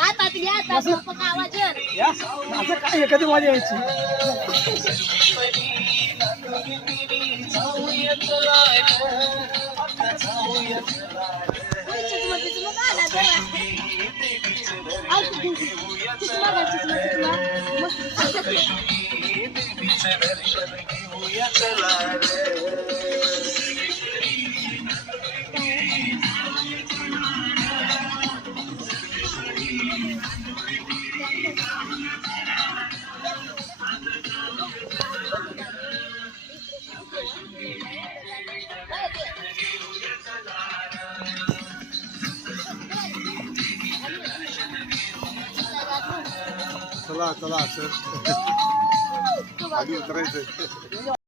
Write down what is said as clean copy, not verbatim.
आता आवाज असं काय एखादी मजा यायची चला चला सर खाली उतरायचं